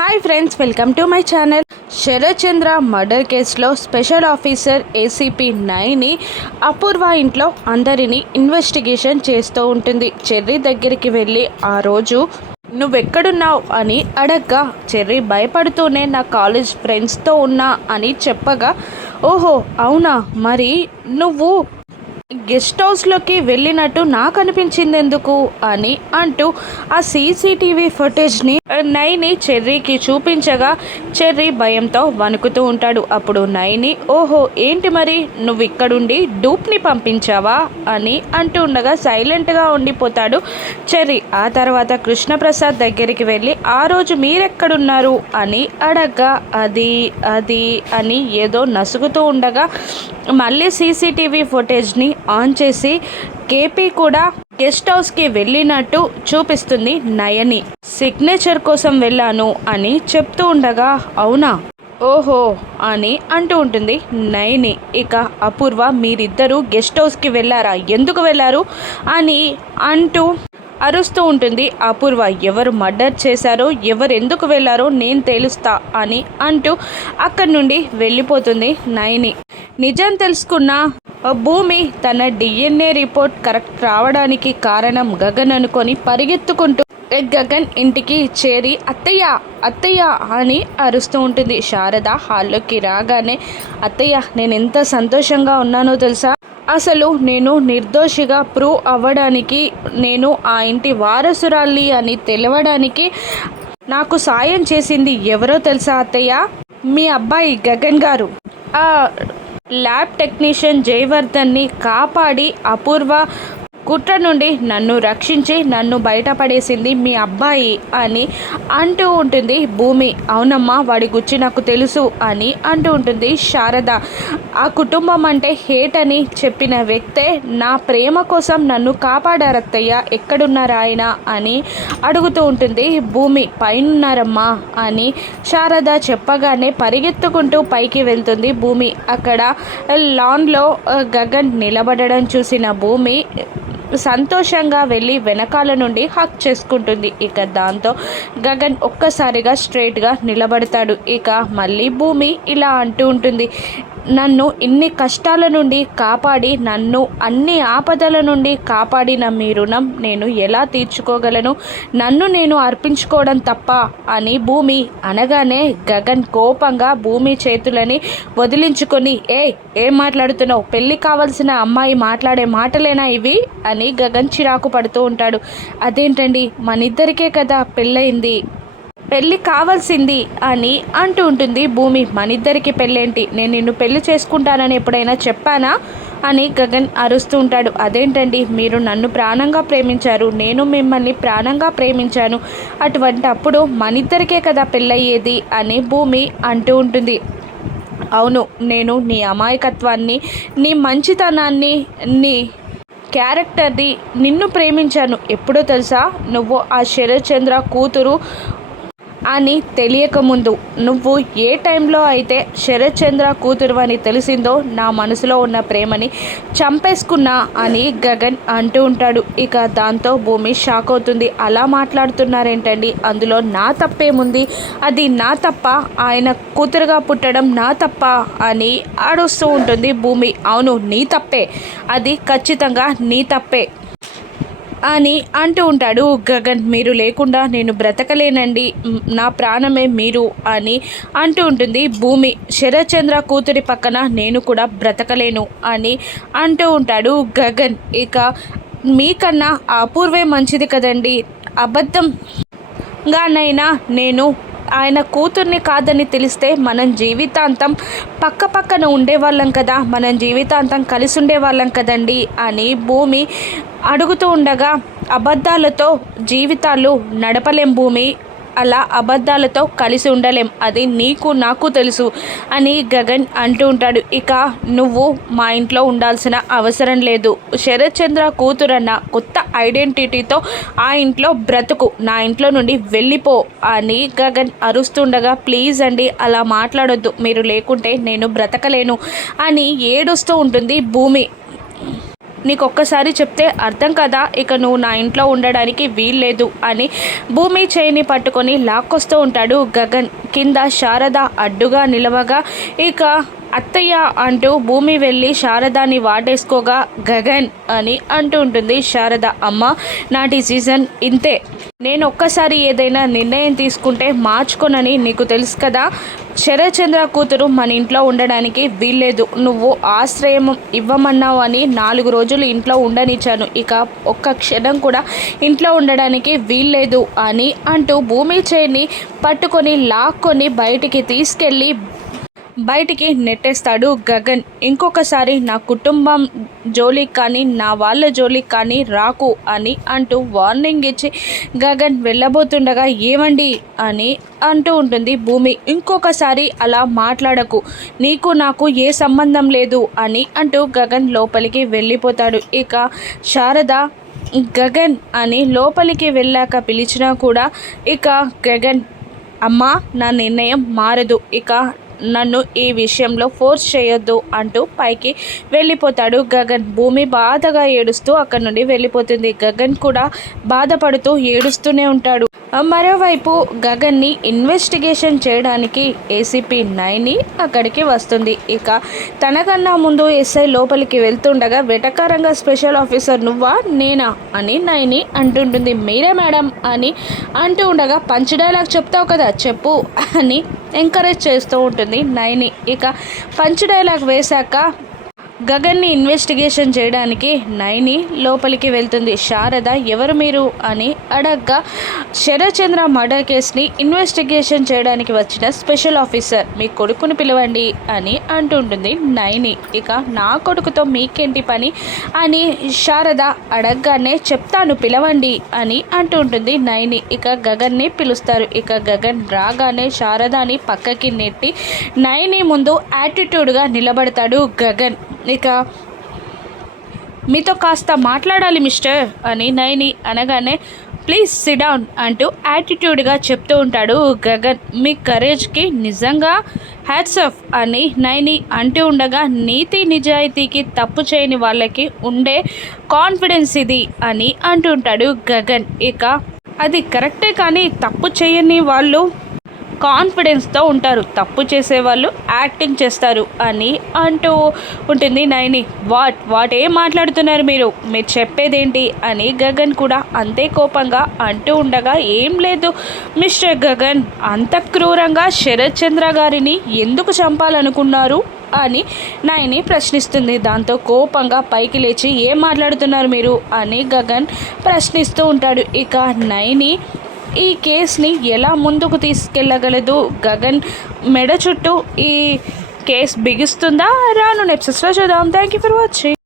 Hi friends welcome to my channel Sharathchandra murder కేసులో special officer ACP Naini Apoorva ఇంట్లో అందరినీ investigation చేస్తూ ఉంటుంది. చెర్రీ దగ్గరికి వెళ్ళి ఆ రోజు నువ్వెక్కడున్నావు? అని అడగ్గా చెర్రీ భయపడుతూనే నా కాలేజ్ ఫ్రెండ్స్తో ఉన్నా అని చెప్పగా ఓహో అవునా? మరి నువ్వు గెస్ట్ హౌస్లోకి వెళ్ళినట్టు నాకు అనిపించింది ఎందుకు అని అంటూ ఆ సీసీటీవీ ఫుటేజ్ని నైని చెర్రీకి చూపించగా చెర్రీ భయంతో వణుకుతూ ఉంటాడు. అప్పుడు నైని ఓహో ఏంటి మరి? నువ్వు ఇక్కడుండి డూప్ని పంపించావా? అని అంటూ ఉండగా సైలెంట్గా ఉండిపోతాడు చెర్రీ. ఆ తర్వాత కృష్ణప్రసాద్ దగ్గరికి వెళ్ళి ఆ రోజు మీరెక్కడున్నారు? అని అడగ్గా అది అది అని ఏదో నసుగుతూ ఉండగా మళ్ళీ సీసీటీవీ ఫుటేజ్ని ఆన్ చేసి కేపీ కూడా గెస్ట్ హౌస్కి వెళ్ళినట్టు చూపిస్తుంది నయని. సిగ్నేచర్ కోసం వెళ్ళాను అని చెప్తూ ఉండగా అవునా? ఓహో అని అంటూ ఉంటుంది నయని. ఇక అపూర్వ మీరిద్దరూ గెస్ట్ హౌస్కి వెళ్ళారా? ఎందుకు వెళ్ళారు? అని అంటూ అరుస్తూ ఉంటుంది అపూర్వ. ఎవరు మర్డర్ చేశారో ఎవరు ఎందుకు వెళ్ళారో నేను తేలుస్తా అని అంటూ అక్కడి నుండి వెళ్ళిపోతుంది నయని. నిజం తెలుసుకున్న భూమి తన డిఎన్ఏ రిపోర్ట్ కరెక్ట్ రావడానికి కారణం గగన్ అనుకొని పరిగెత్తుకుంటూ గగన్ ఇంటికి చేరి అత్తయ్య అత్తయ్య అని అరుస్తూ ఉంటుంది. శారద హాల్లోకి రాగానే అత్తయ్య నేను ఎంత సంతోషంగా ఉన్నానో తెలుసా? అసలు నేను నిర్దోషిగా ప్రూవ్ అవ్వడానికి నేను ఆ ఇంటి వారసురాలి అని తెలవడానికి నాకు సాయం చేసింది ఎవరో తెలుసా అత్తయ్య? మీ అబ్బాయి గగన్ గారు. ల్యాబ్ టెక్నీషియన్ జయవర్ధన్ని కాపాడి అపూర్వ కుట్ర నుండి నన్ను రక్షించి నన్ను బయటపడేసింది మీ అబ్బాయి అని అంటూ ఉంటుంది భూమి. అవునమ్మా వాడి గుచ్చి నాకు తెలుసు అని అంటూ ఉంటుంది శారద. ఆ కుటుంబం అంటే హేట్ అని చెప్పిన వ్యక్తే నా ప్రేమ కోసం నన్ను కాపాడారత్తయ్య ఎక్కడున్నారు ఆయన అని అడుగుతూ ఉంటుంది భూమి. పైనున్నారమ్మా అని శారద చెప్పగానే పరిగెత్తుకుంటూ పైకి వెళ్తుంది భూమి. అక్కడ లాన్లో గగన్ నిలబడడం చూసిన భూమి సంతోషంగా వెళ్ళి వెనకాల నుండి హక్ చేసుకుంటుంది. ఇక దాంతో గగన్ ఒక్కసారిగా స్ట్రైట్గా నిలబడతాడు. ఇక మళ్ళీ భూమి ఇలా అంటూ ఉంటుంది. నన్ను ఇన్ని కష్టాల నుండి కాపాడి నన్ను అన్ని ఆపదల నుండి కాపాడిన మీ రుణం నేను ఎలా తీర్చుకోగలను? నన్ను నేను అర్పించుకోవడం తప్ప అని భూమి అనగానే గగన్ కోపంగా భూమి చేతులని వదిలించుకొని ఏ ఏం మాట్లాడుతున్నావు? పెళ్ళి కావాల్సిన అమ్మాయి మాట్లాడే మాటలేనా ఇవి? అని గగన్ చిరాకు పడుతూ ఉంటాడు. అదేంటండి? మనిద్దరికే కదా పెళ్ళయింది. పెళ్ళి కావాల్సింది అని అంటూ ఉంటుంది. భూమి మనిద్దరికి పెళ్ళేంటి? నేను నిన్ను పెళ్ళి చేసుకుంటానని ఎప్పుడైనా చెప్పానా? అని గగన్ అరుస్తూ ఉంటాడు. అదేంటండి? మీరు నన్ను ప్రాణంగా ప్రేమించారు. నేను మిమ్మల్ని ప్రాణంగా ప్రేమించాను. అటువంటి అప్పుడు మనిద్దరికే కదా పెళ్ళయ్యేది? అని భూమి అంటూ ఉంటుంది. అవును నేను నీ అమాయకత్వాన్ని నీ మంచితనాన్ని నీ క్యారెక్టర్ని నిన్ను ప్రేమించాను. ఎప్పుడో తెలుసా? నువ్వు ఆ శరత్ చంద్ర కూతురు అని తెలియకముందు నువ్వు ఏ టైంలో అయితే శరత్చంద్ర కూతురు అని తెలిసిందో నా మనసులో ఉన్న ప్రేమని చంపేసుకున్నా అని గగన్ అంటూ ఉంటాడు. ఇక దాంతో భూమి షాక్ అవుతుంది. అలా మాట్లాడుతున్నారేంటండి? అందులో నా తప్పేముంది? అది నా తప్ప ఆయన కూతురుగా పుట్టడం నా తప్ప అని ఆడుస్తూ ఉంటుంది భూమి. అవును నీ తప్పే. అది ఖచ్చితంగా నీ తప్పే. అని అంటూ ఉంటాడు. గగన్ మీరు లేకుండా నేను బ్రతకలేనండి. నా ప్రాణమే మీరు అని అంటూ ఉంటుంది. భూమి శరత్చంద్ర కూతురి పక్కన నేను కూడా బ్రతకలేను అని అంటూ ఉంటాడు గగన్. ఇక మీకన్నా అపూర్వే మంచిది కదండి. అబద్ధంగానైనా నేను ఆయన కూతుర్ని కాదని తెలిస్తే మనం జీవితాంతం పక్క పక్కన ఉండేవాళ్ళం కదా. మనం జీవితాంతం కలిసి ఉండేవాళ్ళం కదండి అని భూమి అడుగుతూ ఉండగా అబద్ధాలతో జీవితాలు నడపలేం భూమి. అలా అబద్ధాలతో కలిసి ఉండలేం. అది నీకు నాకు తెలుసు అని గగన్ అంటూ ఉంటాడు. ఇక నువ్వు మా ఇంట్లో ఉండాల్సిన అవసరం లేదు. శరత్ చంద్ర కూతురన్న కొత్త ఐడెంటిటీతో ఆ ఇంట్లో బ్రతుకు నా ఇంట్లో నుండి వెళ్ళిపో అని గగన్ అరుస్తుండగా ప్లీజ్ అండి అలా మాట్లాడొద్దు. మీరు లేకుంటే నేను బ్రతకలేను అని ఏడుస్తూ ఉంటుంది భూమి. నీకు ఒక్కసారి చెప్తే అర్థం కదా ఇక నువ్వు నా ఇంట్లో ఉండడానికి వీల్లేదు అని భూమి చేయిని పట్టుకొని లాక్కొస్తూ ఉంటాడు గగన్. కింద శారద అడ్డుగా నిలవగా ఇక అత్తయ్య అంటూ భూమి వెళ్ళి శారదాని వాటేసుకోగా గగన్ అని అంటూ ఉంటుంది శారద. అమ్మ నా డిసిజన్ ఇంతే. నేను ఒక్కసారి ఏదైనా నిర్ణయం తీసుకుంటే మార్చుకోనని నీకు తెలుసు కదా? శరచంద్ర కూతురు మన ఇంట్లో ఉండడానికి వీల్లేదు. నువ్వు ఆశ్రయం ఇవ్వమన్నావు అని నాలుగు రోజులు ఇంట్లో ఉండనిచ్చాను. ఇక ఒక్క క్షణం కూడా ఇంట్లో ఉండడానికి వీల్లేదు అని అంటూ భూమి చేయిని పట్టుకొని లాక్కొని బయటికి తీసుకెళ్ళి బయటికి నెట్టేస్తాడు గగన్. ఇంకొకసారి నా కుటుంబం జోలికి కానీ నా వాళ్ళ జోలికి కానీ రాకు అని అంటూ వార్నింగ్ ఇచ్చి గగన్ వెళ్ళబోతుండగా ఏమండి అని అంటూ ఉంటుంది భూమి. ఇంకొకసారి అలా మాట్లాడకు. నీకు నాకు ఏ సంబంధం లేదు అని అంటూ గగన్ లోపలికి వెళ్ళిపోతాడు. ఇక శారద గగన్ అని లోపలికి వెళ్ళాక పిలిచినా కూడా ఇక గగన్ అమ్మ నా నిర్ణయం మారదు. ఇక నన్ను ఈ విషయంలో ఫోర్స్ చేయొద్దు అంటూ పైకి వెళ్ళిపోతాడు గగన్. భూమి బాధగా ఏడుస్తూ అక్కడి నుండి వెళ్ళిపోతుంది. గగన్ కూడా బాధపడుతూ ఏడుస్తూనే ఉంటాడు. మరోవైపు గగన్ని ఇన్వెస్టిగేషన్ చేయడానికి ఏసీపీ నైని అక్కడికి వస్తుంది. ఇక తనకన్నా ముందు ఎస్ఐ లోపలికి వెళ్తుండగా వెటకారంగా స్పెషల్ ఆఫీసర్ నువ్వా నేనా అని నైని అంటుంటుంది. మీరే మేడం అని అంటూ ఉండగా పంచ్ డైలాగ్ చెప్తావు కదా చెప్పు అని ఎంకరేజ్ చేస్తూ ఉంటుంది. నైని ఇక పంచ్ డైలాగ్ వేశాక గగన్ని ఇన్వెస్టిగేషన్ చేయడానికి నైని లోపలికి వెళ్తుంది. శారద ఎవరు మీరు అని అడగ్గా శరచంద్ర మర్డర్ కేసుని ఇన్వెస్టిగేషన్ చేయడానికి వచ్చిన స్పెషల్ ఆఫీసర్ మీ కొడుకుని పిలవండి అని అంటుంటుంది నైని. ఇక నా కొడుకుతో మీకేంటి పని అని శారద అడగ్గానే చెప్తాను పిలవండి అని అంటుంటుంది నైని. ఇక గగన్ని పిలుస్తారు. ఇక గగన్ రాగానే శారదాని పక్కకి నెట్టి నైని ముందు యాటిట్యూడ్గా నిలబడతాడు గగన్. ఇక మీతో కాస్త మాట్లాడాలి మిస్టర్ అని నైని అనగానే ప్లీజ్ సిడౌన్ అంటూ యాటిట్యూడ్గా చెప్తూ ఉంటాడు గగన్. మీ కరేజ్కి నిజంగా హ్యాట్స్ ఆఫ్ అని నైని అంటూ ఉండగా నీతి నిజాయితీకి తప్పు చేయని వాళ్ళకి ఉండే కాన్ఫిడెన్స్ ఇది అని అంటుంటాడు గగన్. ఇక అది కరెక్టే కానీ తప్పు చేయని వాళ్ళు కాన్ఫిడెన్స్తో ఉంటారు. తప్పు చేసేవాళ్ళు యాక్టింగ్ చేస్తారు అని అంటూ ఉంటుంది నైని. వాట్ వాట్ ఏం మాట్లాడుతున్నారు మీరు? మీరు చెప్పేదేంటి? అని గగన్ కూడా అంతే కోపంగా అంటూ ఉండగా ఏం లేదు. మిస్టర్ గగన్ అంత క్రూరంగా శరత్ చంద్ర గారిని ఎందుకు చంపాలనుకున్నారు? అని నాయని ప్రశ్నిస్తుంది. దాంతో కోపంగా పైకి లేచి ఏం మాట్లాడుతున్నారు మీరు? అని గగన్ ప్రశ్నిస్తూ ఉంటాడు. ఇక నైని ఈ కేసుని ఎలా ముందుకు తీసుకెళ్ళగలదు గగన్ మెడ చుట్టూ ఈ కేసు బిగిస్తుందా? రాను నెప్సెస్లో చూద్దాం. Thank you for watching